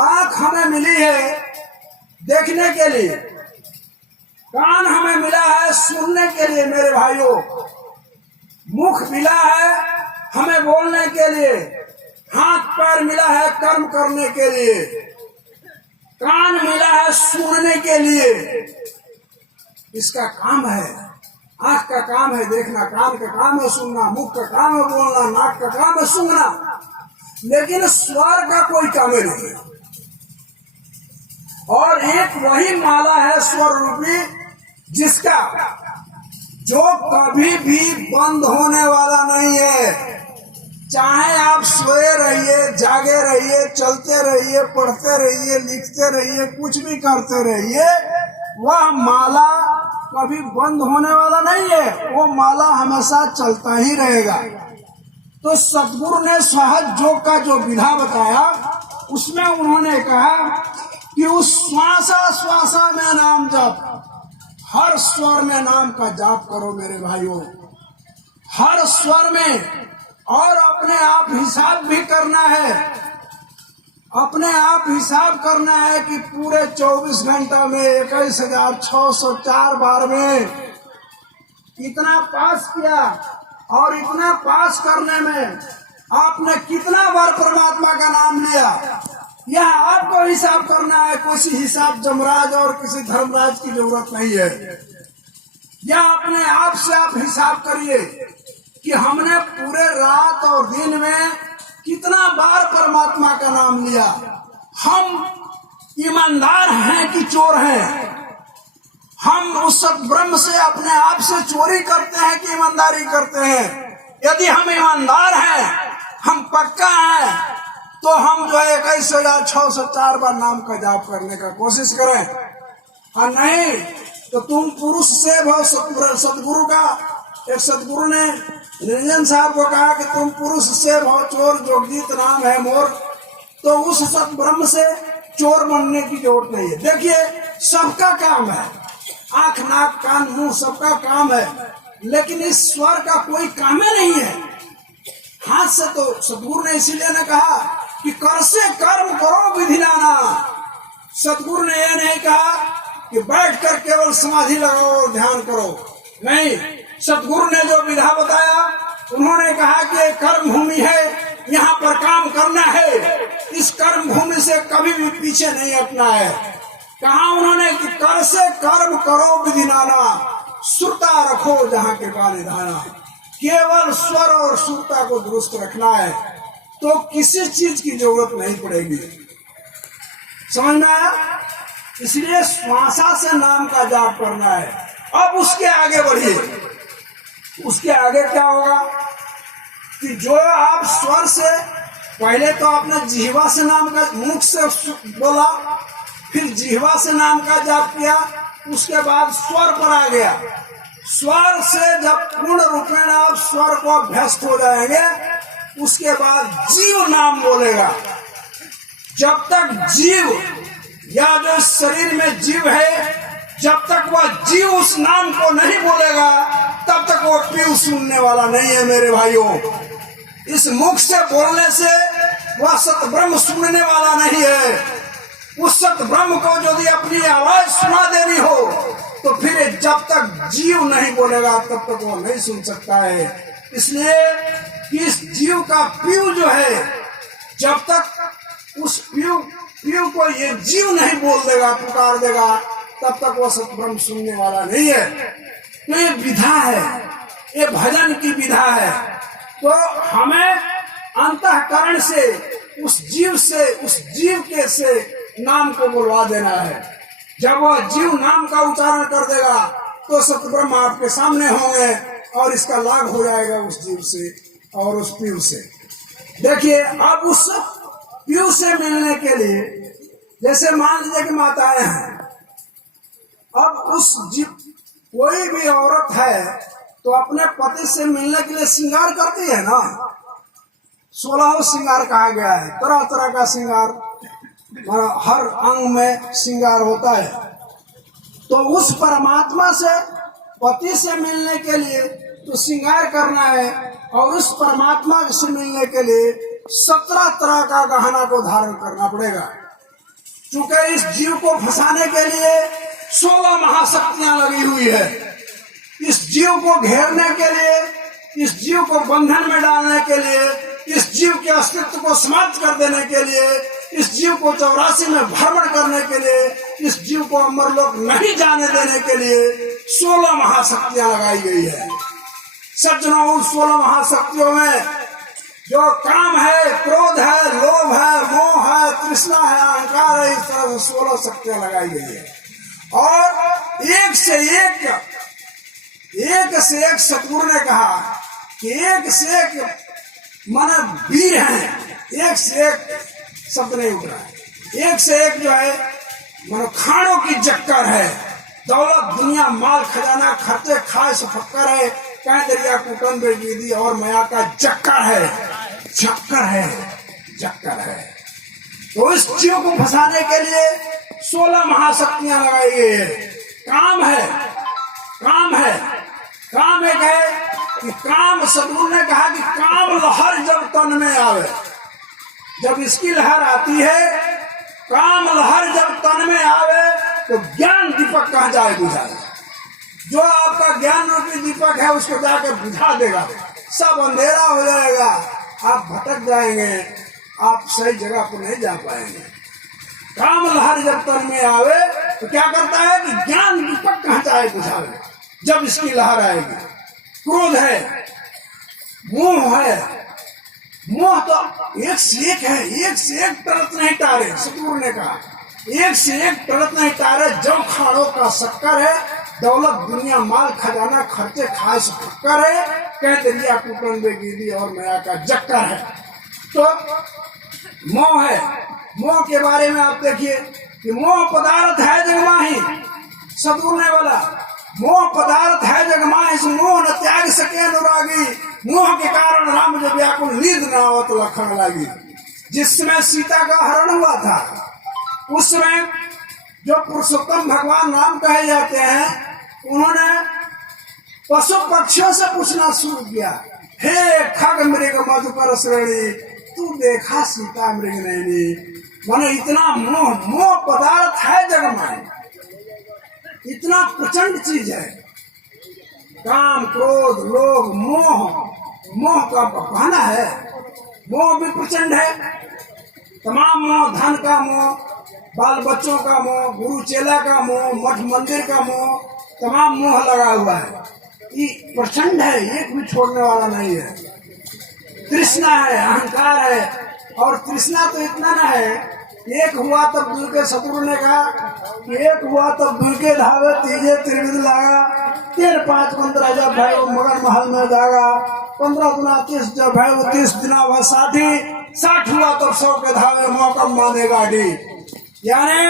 आंख हमें मिली है देखने के लिए, कान हमें मिला है सुनने के लिए मेरे भाइयों, मुख मिला है हमें बोलने के लिए, हाथ पैर मिला है कर्म करने के लिए, कान मिला है सुनने के लिए। इसका काम है, आंख का काम है देखना, कान का काम है सुनना, मुख का काम है बोलना, नाक का काम है सुनना, लेकिन स्वर का कोई काम नहीं है। और एक वही माला है स्वर रूपी, जिसका जो कभी भी बंद होने वाला नहीं है। चाहे आप सोए रहिए, जागे रहिए, चलते रहिए, पढ़ते रहिए, लिखते रहिए, कुछ भी करते रहिए, वह माला कभी बंद होने वाला नहीं है। वो माला हमेशा चलता ही रहेगा। तो सतगुरु ने सहज योग का जो विधा बताया, उसमें उन्होंने कहा कि उस श्वासा में नाम जप, हर स्वर में नाम का जाप करो मेरे भाइयों, हर स्वर में। और अपने आप हिसाब भी करना है, अपने आप हिसाब करना है कि पूरे 24 घंटा में 21,604 बार में इतना पास किया, और इतना पास करने में आपने कितना बार परमात्मा का नाम लिया, यह आपको हिसाब करना है। किसी हिसाब जमराज और किसी धर्मराज की जरूरत नहीं है। यह अपने आप से आप हिसाब करिए कि हमने पूरे रात और दिन में कितना बार परमात्मा का नाम लिया। हम ईमानदार हैं कि चोर हैं? हम उस सद्ब्रह्म से अपने आप से चोरी करते हैं कि ईमानदारी करते हैं? यदि हम ईमानदार हैं, हम पक्का हैं, तो हम जो है 21,604 बार नाम का जाप करने का कोशिश करें। और नहीं तो तुम पुरुष से भव सतगुरु का, एक सतगुरु ने निरंजन साहब को कहा कि तुम पुरुष से भव चोर जोगजीत नाम है मोर। तो उस सतब्रह्म से चोर बनने की जरूरत नहीं है। देखिए, सबका काम है, आंख नाक कान मुंह सबका काम है, लेकिन इस स्वर का कोई काम ही नहीं है। हाथ से तो सतगुरु ने इसीलिए ने कहा कि कर से कर्म करो विधि नाना। सतगुरु ने यह नहीं कहा कि बैठकर केवल समाधि लगाओ और ध्यान करो, नहीं। सतगुरु ने जो विधा बताया, उन्होंने कहा कि एक कर्म भूमि है, यहाँ पर काम करना है, इस कर्म भूमि से कभी भी पीछे नहीं हटना है। कहा उन्होंने कि कर से कर्म करो विधि नाना, सुरता रखो जहाँ के का निधाना। केवल स्वर और सुरता को दुरुस्त रखना है तो किसी चीज की जरूरत नहीं पड़ेगी। समझ में आया? इसलिए श्वासा से नाम का जाप करना है। अब उसके आगे बढ़िए। उसके आगे क्या होगा कि जो आप स्वर से, पहले तो आपने जिह्वा से नाम का, मुख से बोला, फिर जिह्वा से नाम का जाप किया, उसके बाद स्वर पर आ गया। स्वर से जब पूर्ण रूपेण आप स्वर को अभ्यस्त हो जाएंगे, उसके बाद जीव नाम बोलेगा। जब तक जीव या जो शरीर में जीव है, जब तक वह जीव उस नाम को नहीं बोलेगा, तब तक वो पीऊ सुनने वाला नहीं है मेरे भाइयों। इस मुख से बोलने से वह सत ब्रह्म सुनने वाला नहीं है। उस सत ब्रह्म को यदि अपनी आवाज सुना देनी हो तो फिर जब तक जीव नहीं बोलेगा तब तक वो नहीं सुन सकता है। इसलिए इस जीव का पीऊ जो है, जब तक उस पीऊ को ये जीव नहीं बोल देगा, पुकार देगा, तब तक वो सत ब्रह्म सुनने वाला नहीं है। तो ये विधा है, ये भजन की विधा है। तो हमें अंतःकरण से उस जीव के से नाम को बुलवा देना है। जब वह जीव नाम का उच्चारण कर देगा तो सतब्रह्म आपके सामने होंगे और इसका लाभ हो जाएगा उस जीव से और उस पीऊ से। देखिए, अब उस पीऊ से मिलने के लिए, जैसे मान लीजिए कि माताएं हैं, अब उस जीव, कोई भी औरत है तो अपने पति से मिलने के लिए श्रृंगार करती है ना। 16 श्रृंगार कहा गया है, तरह तरह का श्रृंगार, हर अंग में श्रृंगार होता है। तो उस परमात्मा से, पति से मिलने के लिए तो श्रृंगार करना है, और उस परमात्मा से मिलने के लिए 17 तरह का गहना को धारण करना पड़ेगा। चूंकि इस जीव को फंसाने के लिए 16 महाशक्तियां लगी हुई है। इस जीव को घेरने के लिए, इस जीव को बंधन में डालने के लिए, इस जीव के अस्तित्व को समाप्त कर देने के लिए, इस जीव को 84 में भ्रमण करने के लिए, इस जीव को अमरलोक नहीं जाने देने के लिए 16 महाशक्तियां लगाई गई है। सज्जनों, उन 16 महाशक्तियों में जो काम है, क्रोध है, लोभ है, मोह है, तृष्णा है, अहंकार है, इस तरह 16 शक्तियां लगाई गई है। और एक से एक सतगुरु ने कहा कि एक से एक माने वीर हैं, एक से एक शब्द नहीं उठ रहा है, एक से एक जो है मानो खानों की जक्कर है। दौलत, दुनिया, माल, खजाना, खर्चे, खाए सफक्कर है, कह दरिया कुटन बेगी और माया का जक्कर है, जक्कर है। तो इस जीव को फंसाने के लिए 16 महाशक्तियां लगाई गई है। काम एक है कि काम, सतगुरु ने कहा कि काम लहर जब तन में आवे, जब इसकी लहर आती है, काम लहर जब तन में आवे तो ज्ञान दीपक कहाँ जाए बुझाए। जो आपका ज्ञान रूपी दीपक है उसको जाके बुझा देगा, सब अंधेरा हो जाएगा, आप भटक जाएंगे, आप सही जगह पर नहीं जा पाएंगे। काम लहर जब तन में आवे तो क्या करता है कि ज्ञान दीपक कहाँ जाए बुझावे। जब इसकी लहर आएगी, क्रोध है, मोह है, मोह तो एक से एक है, एक से एक टरत नहीं टारे। सतगुरु ने कहा एक से एक टरत नहीं टारे, जब खाड़ों का शक्कर है, दौलत, दुनिया, माल, खजाना, खर्चे, खाए से फक्कर है, कह दरिया कुटन बेगी और माया का जक्कर है। तो मोह है, मोह के बारे में आप देखिए कि मोह पदार्थ है जगमाही। सतगुरु ने बोला मोह पदार्थ है जगमाही, इस मोह न त्याग सके अनुरागी, मोह के कारण राम जो व्याकुल नींद न आवत लखन लगी। जिसमें सीता का हरण हुआ था, उसमें जो पुरुषोत्तम भगवान राम कहे जाते हैं, उन्होंने पशु पक्षियों से पूछना शुरू किया हे खग मृग मधुकर श्रेणी, तू देखा सीता मृग नैनी। माने इतना मोह, मोह पदार्थ है जग में, इतना प्रचंड चीज है। काम, क्रोध, लोभ, मोह, मोह का बहाना है। मोह भी प्रचंड है, तमाम मोह, धन का मोह, बाल बच्चों का मोह, गुरु चेला का मोह, मठ मंदिर का मोह, तमाम मोह लगा हुआ है। ये प्रचंड है, एक भी छोड़ने वाला नहीं है। तृष्णा है, अहंकार है, और तृष्णा तो इतना न है, एक हुआ तब दुई के सतगुरु ने कहा कि एक हुआ तब दुई के धावे, तीजे त्रिविध लागा, 13 5 15 जब भाई वो मगर महल में जागा, 15 गुना 30 जब भाई वो 30 दिना वह 60 हुआ तब 100 के धावे मौकम माने गाड़ी। यानी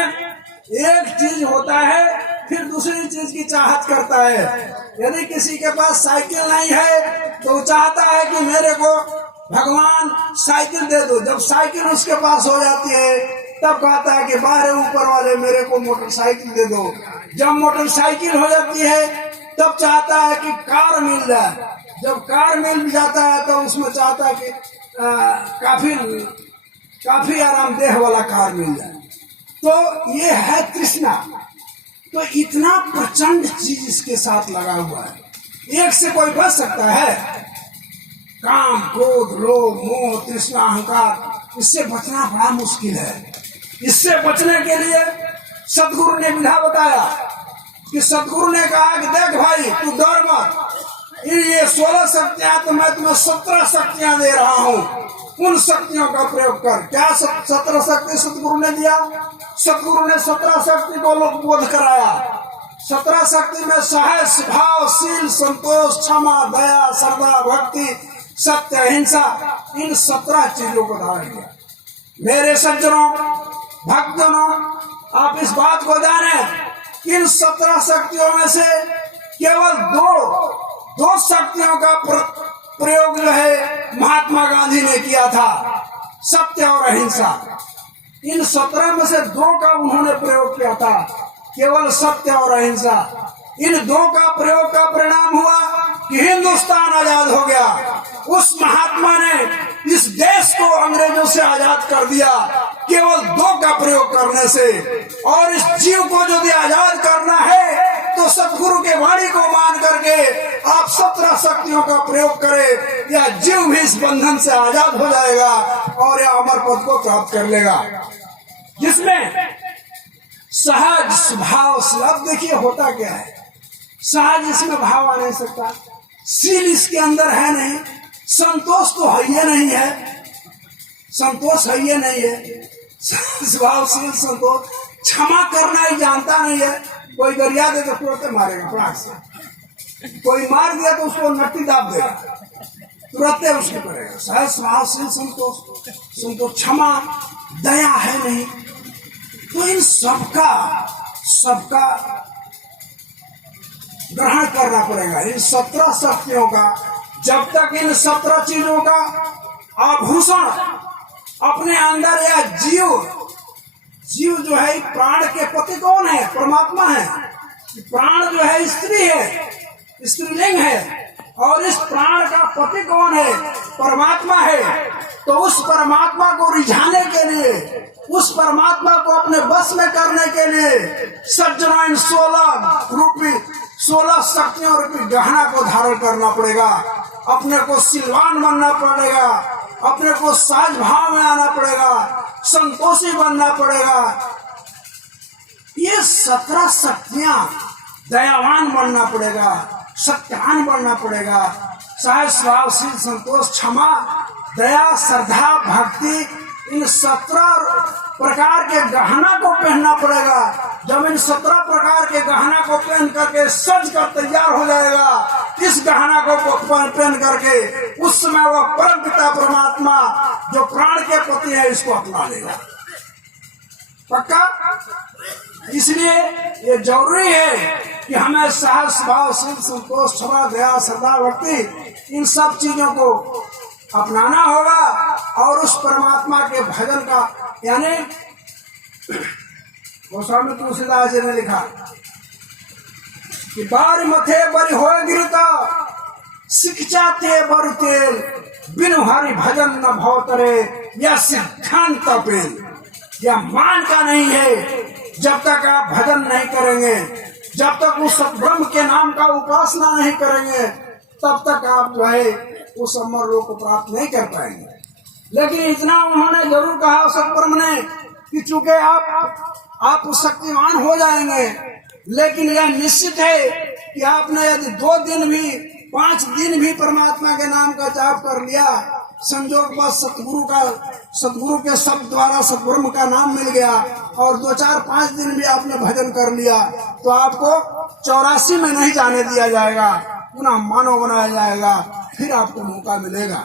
एक चीज होता है फिर दूसरी चीज की चाहत करता है। यदि किसी के पास साइकिल नहीं है तो वो चाहता है कि मेरे को भगवान साइकिल दे दो। जब साइकिल उसके पास हो जाती है तब कहता है कि बाहर ऊपर वाले मेरे को मोटरसाइकिल दे दो। जब मोटरसाइकिल हो जाती है तब चाहता है कि कार मिल जाए। जब कार मिल जाता है तो उसमें चाहता है कि काफी आरामदेह वाला कार मिल जाए। तो ये है तृष्णा। तो इतना प्रचंड चीज इसके साथ लगा हुआ है, एक से कोई बच सकता है? काम, क्रोध, लोभ, मोह, तृष्णा, अहंकार, इससे बचना बड़ा मुश्किल है। इससे बचने के लिए सदगुरु ने विधा बताया कि सदगुरु ने कहा कि देख भाई तू डर मत, ये 16 शक्तियां तो मैं तुम्हें 17 शक्तियां दे रहा हूँ, उन शक्तियों का प्रयोग कर। क्या 17 शक्ति सदगुरु ने दिया? सदगुरु ने 17 शक्ति को बोध कराया। 17 शक्ति में साहस, भाव, शील, संतोष, क्षमा, दया, श्रद्धा, भक्ति, सत्य, अहिंसा, इन 17 चीजों को धारण किया। मेरे सज्जनों, भक्तजनों, आप इस बात को जाने, इन 17 शक्तियों में से केवल दो शक्तियों का प्रयोग जो है महात्मा गांधी ने किया था, सत्य और अहिंसा। इन 17 में से 2 का उन्होंने प्रयोग किया था, केवल सत्य और अहिंसा। इन 2 का प्रयोग का परिणाम हुआ कि हिंदुस्तान आजाद हो गया। उस महात्मा ने इस देश को अंग्रेजों से आजाद कर दिया केवल 2 का प्रयोग करने से। और इस जीव को यदि आजाद करना है तो सतगुरु के वाणी को मान करके आप 17 शक्तियों का प्रयोग करें, या जीव भी इस बंधन से आजाद हो जाएगा और यह अमर पद को प्राप्त कर लेगा, जिसमें सहज स्वभाव से। अब देखिए होता क्या है, सहज इसमें भाव आ नहीं सकता, शील इसके अंदर है नहीं, संतोष तो है ही नहीं है, संतोष है ही नहीं है। स्वभावशील संतोष, क्षमा करना ही जानता नहीं है। कोई गरिया दे तो तुरंत मारेगा प्राण से, कोई मार दिया तो उसको नट्टी दाब देगा, तुरंत उसको करेगा। सहज स्वभावशील संतोष, क्षमा, दया है नहीं। तो इन सबका ग्रहण करना पड़ेगा, इन 17 शक्तियों का। जब तक इन 17 चीजों का आभूषण अपने अंदर, या जीव जो है प्राण के पति कौन है? परमात्मा है। प्राण जो है स्त्री है, स्त्रीलिंग है, और इस प्राण का पति कौन है? परमात्मा है। तो उस परमात्मा को रिझाने के लिए, उस परमात्मा को अपने बस में करने के लिए सज्जनों इन 16 शक्तियों रूपी गहना को धारण करना पड़ेगा। अपने को सिलवान बनना पड़ेगा, अपने को साज भाव में आना पड़ेगा, संतोषी बनना पड़ेगा। ये 17 शक्तियां, दयावान बनना पड़ेगा, सत्यवान बनना पड़ेगा, सहज स्वभावशील संतोष, क्षमा, दया, श्रद्धा, भक्ति, इन 17 प्रकार के गहना को पहनना पड़ेगा। जब इन 17 प्रकार के गहना को पहन करके सज कर तैयार हो जाएगा, इस गहना को पहन करके उस समय वह परम पिता परमात्मा जो प्राण के पति है इसको अपना लेगा। पक्का? इसलिए ये जरूरी है कि हमें सहज स्वभावशील संतोष, क्षमा, दया, श्रद्धा, भक्ति, इन सब चीजों को अपनाना होगा। और उस परमात्मा के भजन का, यानी गोस्वामी तुलसीदास जी ने लिखा कि बार मथे बरी हो गिरता शिक्षाते बरुतेल बिनु हरि भजन न भवतरे, यह सिद्धांत पेल। यह मान का नहीं है। जब तक आप भजन नहीं करेंगे, जब तक उस सतब्रह्म के नाम का उपासना नहीं करेंगे, तब तक आप जो है उस अमर लोक को प्राप्त नहीं कर पाएंगे। लेकिन इतना उन्होंने जरूर कहा सतब्रह्म ने कि चूंकि आप शक्तिमान हो जाएंगे, लेकिन यह निश्चित है कि आपने यदि 2 दिन भी 5 दिन भी परमात्मा के नाम का जाप कर लिया, संजोग बस सतगुरु के शब्द द्वारा सतब्रह्म का नाम मिल गया और 2, 4, 5 दिन भी आपने भजन कर लिया, तो आपको 84 में नहीं जाने दिया जाएगा, पुनः मानव बनाया जाएगा, फिर आपको मौका मिलेगा।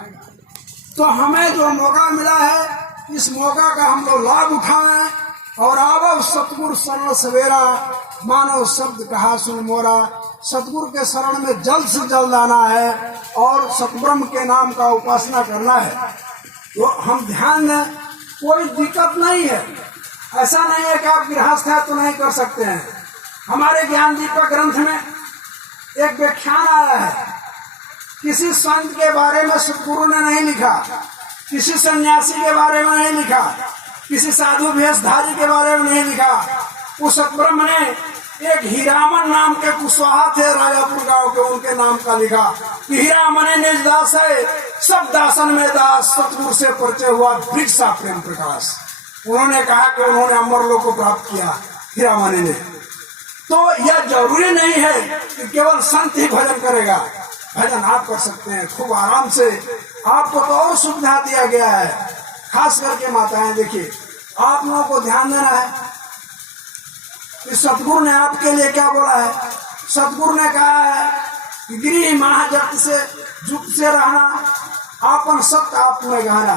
तो हमें जो मौका मिला है, इस मौका का हम लोग लाभ उठाएं और आवो सतगुरु शरण सवेरा, मानव शब्द कहा सुन मोरा। सतगुरु के शरण में जल्द से जल्द आना है और सतब्रह्म के नाम का उपासना करना है। तो हम ध्यान दें, कोई दिक्कत नहीं है। ऐसा नहीं है कि आप गृहस्थ है तो नहीं कर सकते हैं। हमारे ज्ञान दीपक ग्रंथ में एक व्याख्यान आया है। किसी संत के बारे में सतगुरु ने नहीं लिखा, किसी सन्यासी के बारे में नहीं लिखा, किसी साधु भेषधारी के बारे में नहीं लिखा। उस सतब्रह्म ने एक हीरामन नाम के कुशवाहा थे राजापुर गांव के, उनके नाम का लिखा कि हीरामन निज दास है, सब दासन में दास, सतगुरु से परिचय हुआ दीक्षा प्रेम प्रकाश। उन्होंने कहा कि उन्होंने अमर लोक को प्राप्त किया हीरामन ने। तो यह जरूरी नहीं है कि केवल संत ही भजन करेगा। भजन आप कर सकते हैं खूब आराम से। आपको तो और सुविधा दिया गया है, खास करके माताएं। देखिए, आप लोगों को ध्यान देना है कि सतगुरु ने आपके लिए क्या बोला है। सतगुरु ने कहा है कि गृह महाजगत से जुक्त से रहना, आपन सत्य आप में गहना।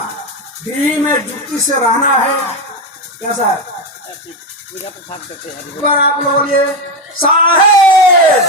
गृह में जुक्ति से रहना है। कैसा है? पर आप लोग ये साहेब